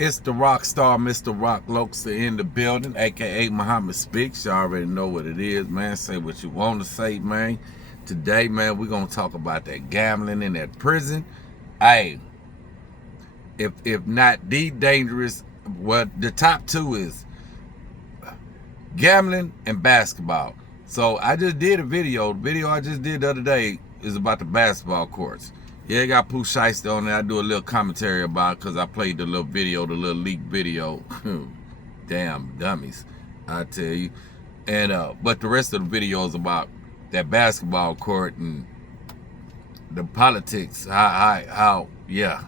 It's the rock star, Mr. Rock Lokester in the building, aka Muhammad Speaks. You already know what it is, man. Say what you want to say, man. Today, man, we're gonna talk about that gambling in that prison. Hey, if not the dangerous, well, the top two is gambling and basketball. So I just did a video. The video I just did the other day is about the basketball courts. Yeah, I got Pooh Shiesty on there. I do a little commentary about it because I played the little video, the little leaked video. Damn dummies, I tell you. And but the rest of the video is about that basketball court and the politics. How yeah.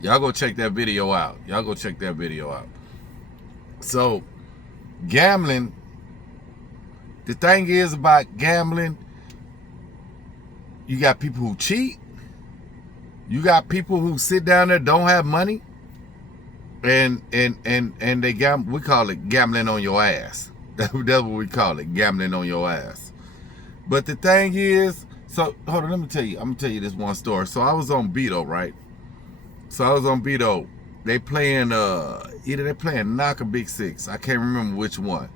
Y'all go check that video out. Y'all go check that video out. So, gambling, the thing is about gambling, you got people who cheat. You got people who sit down there, don't have money, and they gamble. We call it gambling on your ass. That's what we call it, gambling on your ass. But the thing is, so hold on, let me tell you. I'm gonna tell you this one story. So I was on Beto, right? So I was on Beto. They playing either they playing Knock or Big Six. I can't remember which one.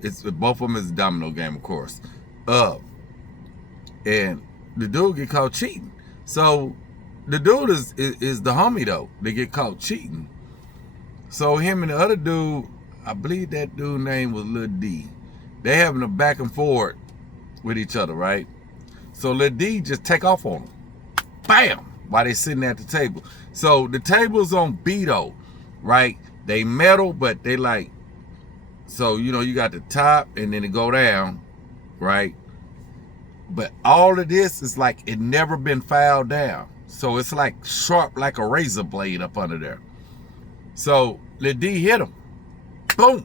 It's both of them is a domino game, of course. And the dude get caught cheating. So the dude is the homie though. They get caught cheating. So him and the other dude, I believe that dude name was Lil D. They having a back and forth with each other, right? So Lil D just take off on him. Bam! While they sitting at the table. So the table's on Beto, right? They metal, but they like, so you know you got the top and then it go down, right? But all of this is like it never been filed down. So it's like sharp like a razor blade up under there. So Lil D hit him. Boom.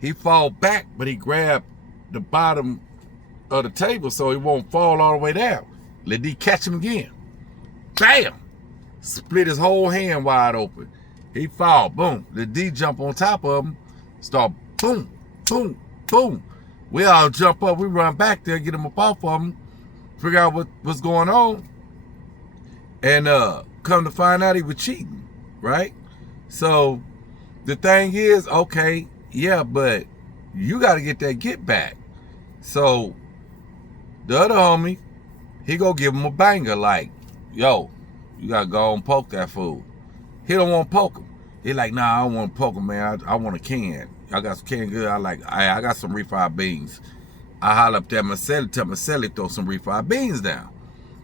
He fall back, but he grabbed the bottom of the table so he won't fall all the way down. Lil D catch him again. Bam! Split his whole hand wide open. He fall. Boom. Lil D jump on top of him. Start boom, boom, boom. We all jump up. We run back there, get him up off of him, figure out what's going on. And come to find out he was cheating, right? So the thing is, okay, yeah, but you got to get that get back. So the other homie, he go give him a banger like, yo, you got to go and poke that fool. He don't want to poke him. He like, nah, I don't want to poke him, man. I want a can. I got some canned good. I got some refried beans. I holler up there myself, tell myself throw some refried beans down.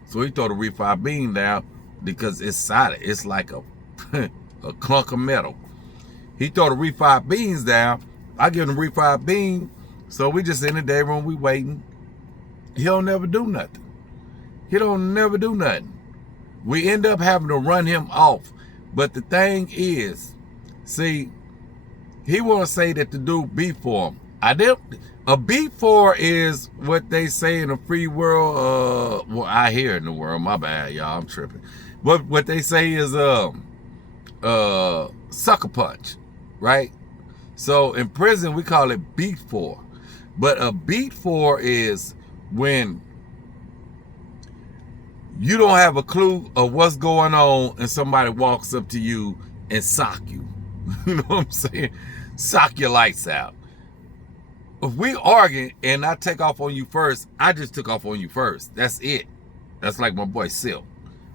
So he throw the refried bean down because it's solid. It's like a clunk of metal. He throw the refried beans down. I give him the refried bean. So we just in the day room, we waiting. He don't never do nothing. He don't never do nothing. We end up having to run him off. But the thing is, see, he want to say that the dude beat for him. A beat for is what they say in the free world. Well, I hear it in the world. My bad, y'all. I'm tripping. But what they say is sucker punch, right? So in prison we call it beat for. But a beat for is when you don't have a clue of what's going on and somebody walks up to you and sock you. You know what I'm saying? Sock your lights out. If we argue and I take off on you first, I just took off on you first. That's it. That's like my boy Silk.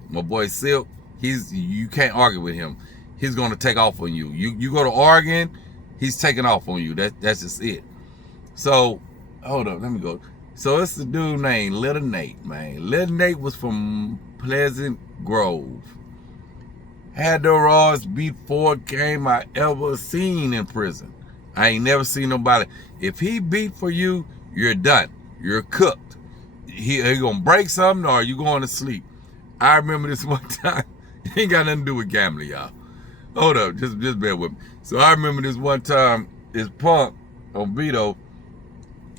My boy Silk, you can't argue with him. He's gonna take off on you. You go to arguing, he's taking off on you. That's just it. So, hold up, let me go. So it's the dude named Little Nate, man. Little Nate was from Pleasant Grove. Had the rawest beat for game I ever seen in prison. I ain't never seen nobody. If he beat for you, you're done. You're cooked. He gonna break something or you going to sleep. I remember this one time. It ain't got nothing to do with gambling, y'all. Hold up, just bear with me. So I remember this one time, this punk on Beto,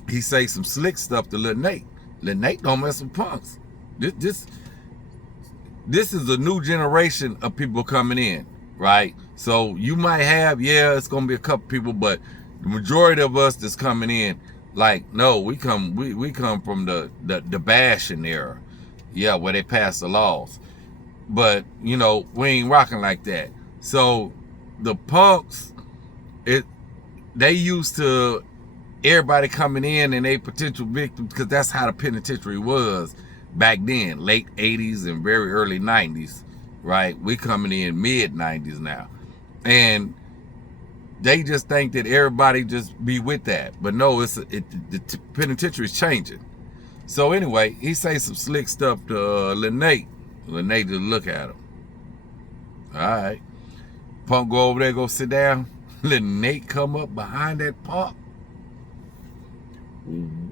he say some slick stuff to Lil Nate. Lil Nate don't mess with punks. This is a new generation of people coming in, right? So you might have, yeah, it's gonna be a couple people, but the majority of us that's coming in, like, no, we come from the bashing era, yeah, where they pass the laws. But you know, we ain't rocking like that. So the punks, they used to everybody coming in and they potential victims, because that's how the penitentiary was back then, late 80s and very early 90s, right? We coming in mid 90s now. And they just think that everybody just be with that. But no, the penitentiary is changing. So anyway, he say some slick stuff to Lynette. Lynette just look at him. All right. Punk go over there, go sit down. Lynette come up behind that punk.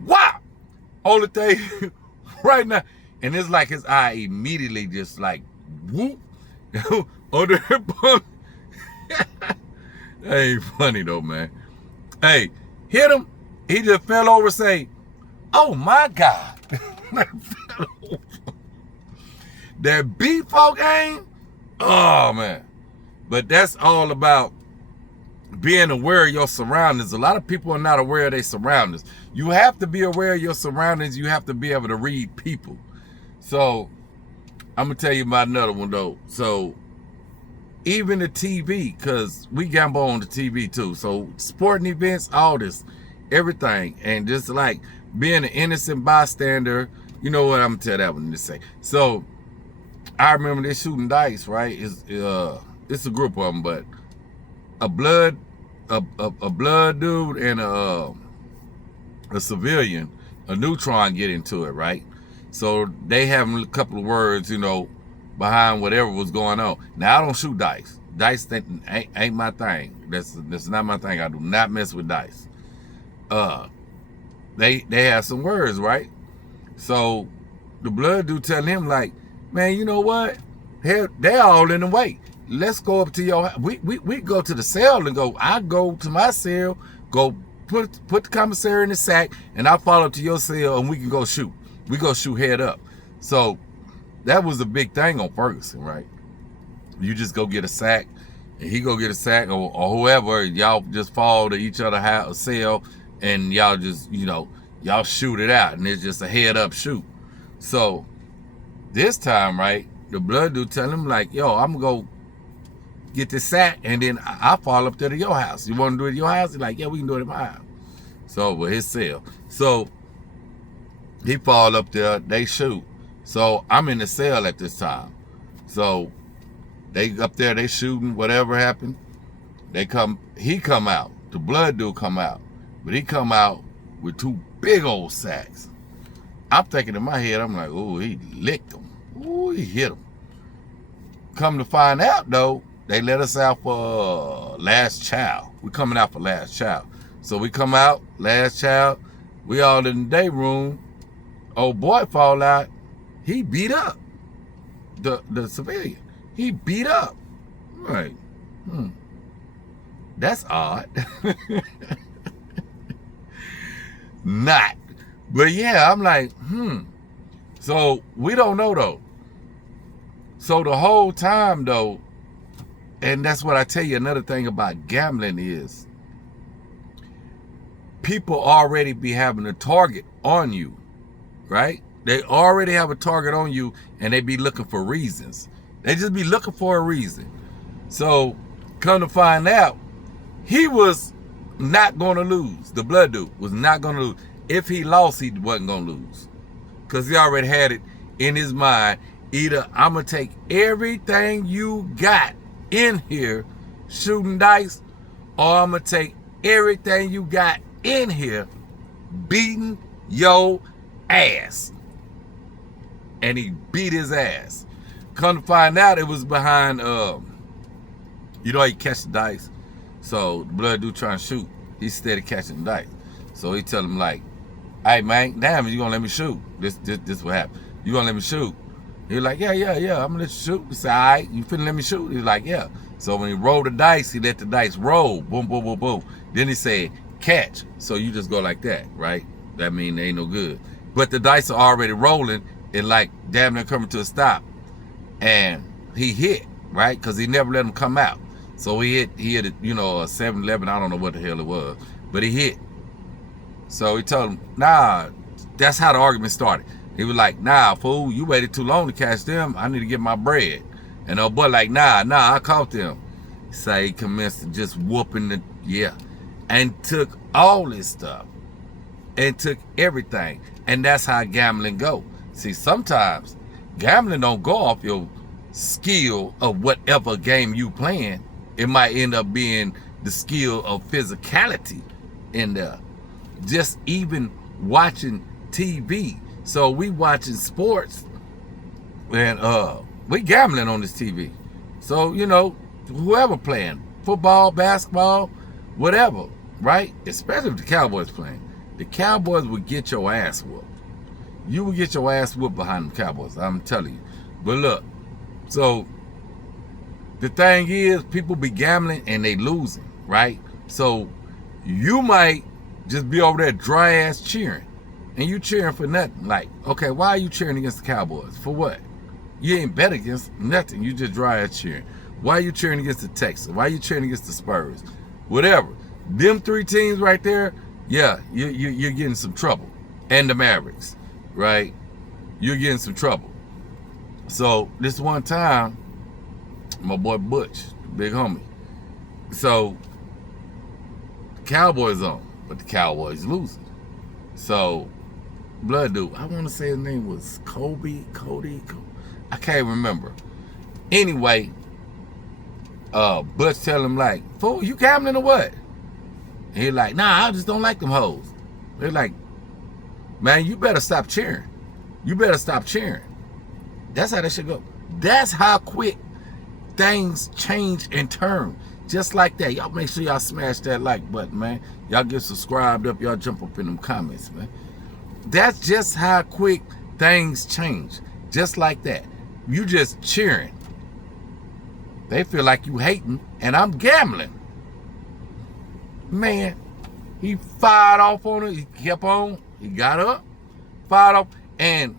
Wow! Only thing right now. And it's like his eye immediately just like, whoop. Under that punk. That ain't funny though, man. Hey, hit him. He just fell over and say, oh my God. That B-folk game? Oh man. But that's all about being aware of your surroundings. A lot of people are not aware of their surroundings. You have to be aware of your surroundings. You have to be able to read people. So I'm gonna tell you about another one though. So even the TV, because we gamble on the TV too. So sporting events, all this, everything. And just like being an innocent bystander, you know what, I'm gonna tell that one to say. So I remember they shooting dice, right? It's a group of them, but a blood dude and a civilian, a neutron get into it, right? So they having a couple of words, you know, behind whatever was going on. Now I don't shoot dice. Dice ain't my thing. That's not my thing. I do not mess with dice. They have some words, right? So the blood dude telling him like, man, you know what? Hell, they're all in the way. Let's go up to your. We go to the cell and go. I go to my cell, go put the commissary in the sack, and I follow to your cell, and we can go shoot. We go shoot head up. So that was a big thing on Ferguson, right? You just go get a sack, and he go get a sack, or whoever. Y'all just fall to each other house cell, and y'all just, you know, y'all shoot it out, and it's just a head up shoot. So this time, right, the blood dude tell him like, yo, I'm gonna go get the sack, and then I fall up there to your house. You want to do it at your house? He's like, yeah, we can do it at my house. So with his cell. So he fall up there, they shoot. So I'm in the cell at this time. So they up there, they shooting, whatever happened. He come out, the blood dude come out, but he come out with two big old sacks. I'm thinking in my head, I'm like, oh, he licked him. Oh, he hit him. Come to find out though, they let us out for last child. We coming out for last child. So we come out, last child, we all in the day room. Old boy fall out, he beat up the civilian. He beat up. I'm like, that's odd. Not. But yeah, I'm like, So we don't know though. So the whole time though, and that's what I tell you, another thing about gambling is people already be having a target on you, right? They already have a target on you and they be looking for reasons. They just be looking for a reason. So come to find out, he was not going to lose. The blood dude was not going to lose. If he lost, he wasn't going to lose. Because he already had it in his mind. Either I'm going to take everything you got in here shooting dice, or I'm going to take everything you got in here beating your ass. And he beat his ass. Come to find out, it was behind, you know, he catch the dice. So the blood dude trying to shoot. He's steady catching the dice. So he tell him like, hey man, damn, you gonna let me shoot? This what happened. You gonna let me shoot? He was like, yeah, I'm gonna let you shoot. He said, all right, you finna let me shoot? He's like, yeah. So when he rolled the dice, he let the dice roll. Boom, boom, boom, boom. Then he said, catch. So you just go like that, right? That mean they ain't no good. But the dice are already rolling and like damn near coming to a stop. And he hit, right? Because he never let him come out. So he hit, you know, a 7-11, I don't know what the hell it was. But he hit. So he told him, nah, that's how the argument started. He was like, nah, fool, you waited too long to catch them. I need to get my bread. And old boy like, nah, I caught them. Say he commenced to just whooping and took all this stuff and took everything. And that's how gambling go. See, sometimes gambling don't go off your skill of whatever game you playing. It might end up being the skill of physicality in there. Just even watching TV. So we watching sports and we gambling on this TV. So, you know, whoever playing, football, basketball, whatever, right? Especially if the Cowboys playing. The Cowboys would get your ass whooped. You will get your ass whooped behind the Cowboys, I'm telling you. But look, so the thing is, people be gambling and they losing, right? So you might just be over there dry ass cheering. And you cheering for nothing. Like, okay, why are you cheering against the Cowboys? For what? You ain't bet against nothing. You just dry ass cheering. Why are you cheering against the Texans? Why are you cheering against the Spurs? Whatever. Them three teams right there, yeah, you're getting some trouble. And the Mavericks, right? You're getting some trouble. So this one time, my boy Butch, the big homie. So the Cowboys on, but the Cowboys losing. So Blood Dude, I want to say his name was Cody. I can't remember. Anyway, Butch tell him like, fool, you gambling or what? And he like, nah, I just don't like them hoes. They're like, man, you better stop cheering. You better stop cheering. That's how that should go. That's how quick things change and turn. Just like that. Y'all make sure y'all smash that like button, man. Y'all get subscribed up. Y'all jump up in them comments, man. That's just how quick things change. Just like that. You just cheering. They feel like you hating, and I'm gambling. Man, he fired off on it. He kept on. He got up, fired off, and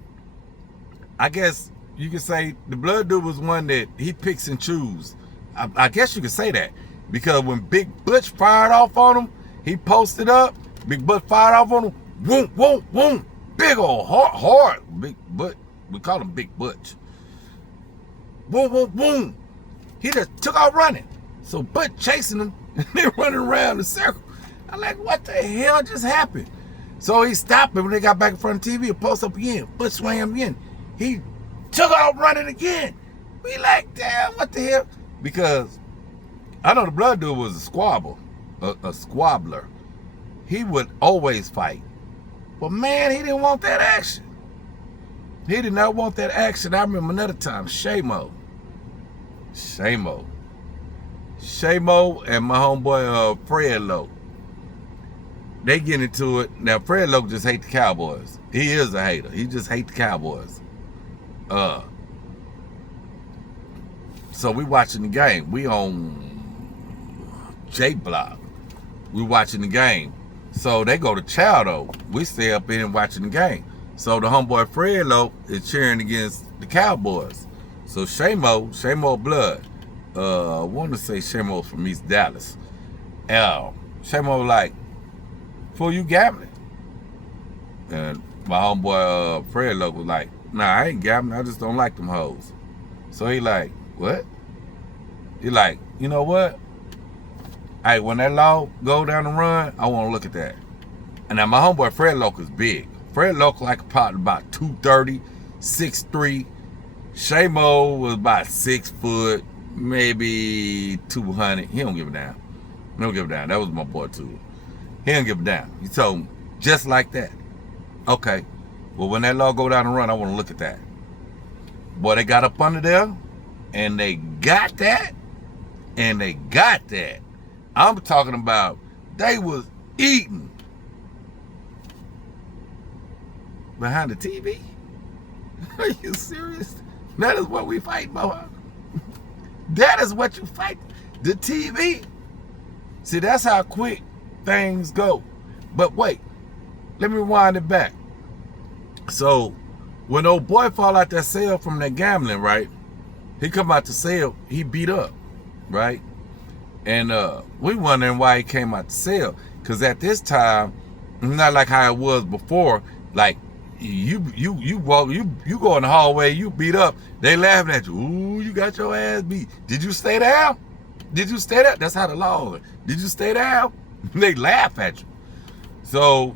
I guess you could say the Blood Dude was one that he picks and chooses. I guess you could say that, because when Big Butch fired off on him, he posted up. Big Butch fired off on him. Boom, boom, boom. Big old hard. Big Butch. We call him Big Butch. Boom, boom, boom. He just took off running. So Butch chasing him, and they're running around the circle. I'm like, what the hell just happened? So he stopped him when they got back in front of the TV and post up again. Butch swam again. He took off running again. We like, damn, what the hell? Because I know the Blood Dude was a squabbler, a squabbler. He would always fight. But man, he didn't want that action. He did not want that action. I remember another time, Shamo and my homeboy Fred Lowe. They get into it. Now Fred Lowe just hate the Cowboys. He is a hater. He just hate the Cowboys. So we watching the game. We on J Block. We watching the game. So they go to Chowdo. We stay up in and watching the game. So the homeboy Fred Lowe is cheering against the Cowboys. So Shamo Blood. I want to say Shamo from East Dallas. Shamo like, fool, you gambling? And my homeboy Fred Lowe was like, nah, I ain't gambling. I just don't like them hoes. So he like, what? He like, you know what? Hey, when that law go down the run, I want to look at that. And now my homeboy Fred Lowe is big. Fred Lowe like probably about 230, 6'3". Shamo was about 6 foot, maybe 200. He don't give a damn. He don't give a damn. That was my boy too. He don't give a damn. He told him just like that. Okay. Well, when that law go down the run, I want to look at that. Boy, they got up under there, and they got that, and they got that. I'm talking about they was eating behind the TV. Are you serious? That is what we fight about. That is what you fight. The TV. See, that's how quick things go. But wait, let me rewind it back. So when old boy fall out that cell from that gambling, right? He come out the cell, he beat up, right? And we wondering why he came out the cell. Cause at this time, not like how it was before, like you go in the hallway, you beat up, they laughing at you. Ooh, you got your ass beat. Did you stay down? Did you stay there? That's how the law is. Did you stay there? They laugh at you. So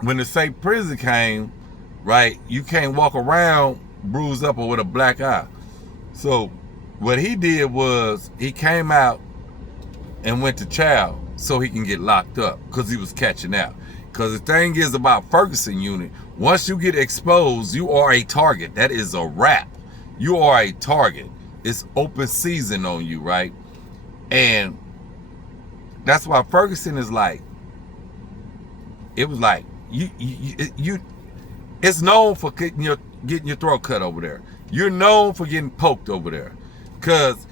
when the state prison came, right, you can't walk around bruised up or with a black eye. So what he did was he came out and went to trial so he can get locked up because he was catching out. Because the thing is about Ferguson unit, once you get exposed, you are a target. That is a wrap. You are a target. It's open season on you, right? And that's why Ferguson is like, it was like, it's known for getting your throat cut over there. You're known for getting poked over there. Because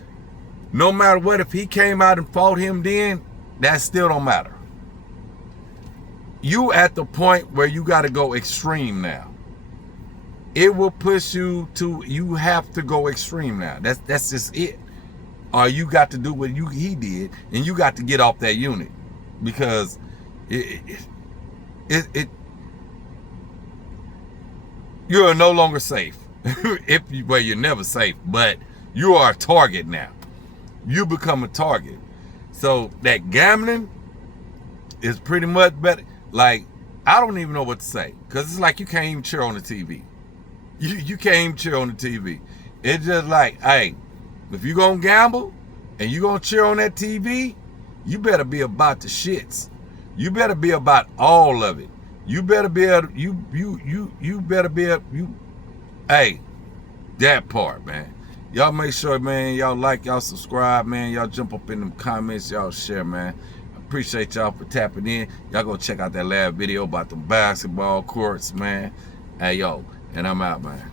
no matter what, if he came out and fought him then, that still don't matter. You at the point where you got to go extreme now. It will push you to, you have to go extreme now. That's just it. Or you got to do what he did, and you got to get off that unit, because you're no longer safe. Well, you're never safe, but you are a target now. You become a target. So that gambling is pretty much better. Like, I don't even know what to say, because it's like you can't even cheer on the TV. You can't even cheer on the TV. It's just like, hey, if you gonna gamble and you gonna cheer on that TV, you better be about the shits. You better be about all of it. You better be able, you better be able, hey, that part, man. Y'all make sure, man, y'all like, y'all subscribe, man. Y'all jump up in them comments, y'all share, man. I appreciate y'all for tapping in. Y'all go check out that last video about the basketball courts, man. Hey, yo, and I'm out, man.